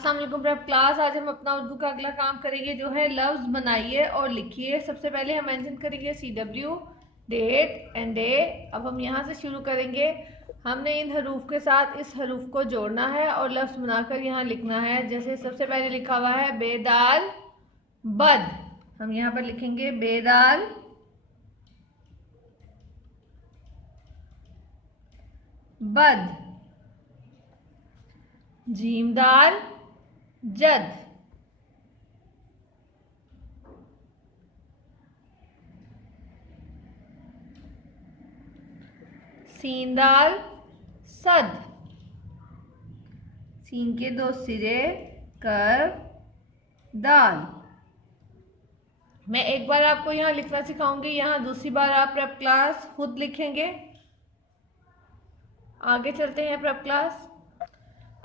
अस्सलाम वालेकुम prep class. आज हम अपना उर्दू का अगला काम करेंगे जो है लफ्ज़ बनाइए और लिखिए। सबसे पहले हम मेंशन करेंगे CW, डेट एंड डे। अब हम यहाँ से शुरू करेंगे। हमने इन हरूफ के साथ इस हरूफ को जोड़ना है और लफ्ज़ बनाकर यहाँ लिखना है। जैसे सबसे पहले लिखा हुआ है बेदाल बद, हम यहाँ पर लिखेंगे बेदाल बद। जीमदाल जद, सीनदाल सद, सीन के दो सिरे कर दाल। मैं एक बार आपको यहाँ लिखना सिखाऊंगी, यहाँ दूसरी बार आप प्रेप क्लास खुद लिखेंगे। आगे चलते हैं प्रेप क्लास।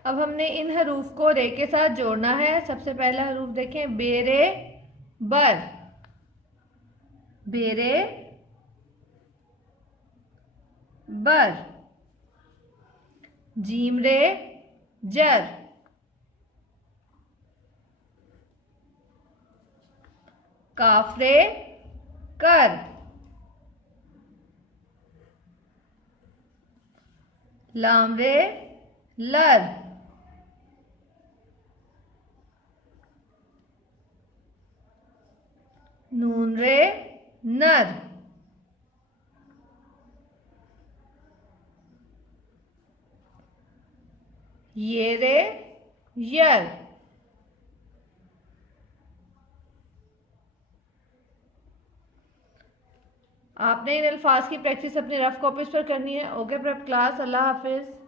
अब हमने इन हरूफ को रे के साथ जोड़ना है। सबसे पहला हरूफ देखें बेरे बर, बेरे बर। जीम रे जर, काफ रे कर, लाम रे लर, नून रे नर, ये रे यर। आपने इन अल्फाज की प्रैक्टिस अपने रफ कॉपीज पर करनी है। ओके प्रेप क्लास, अल्लाह हाफिज।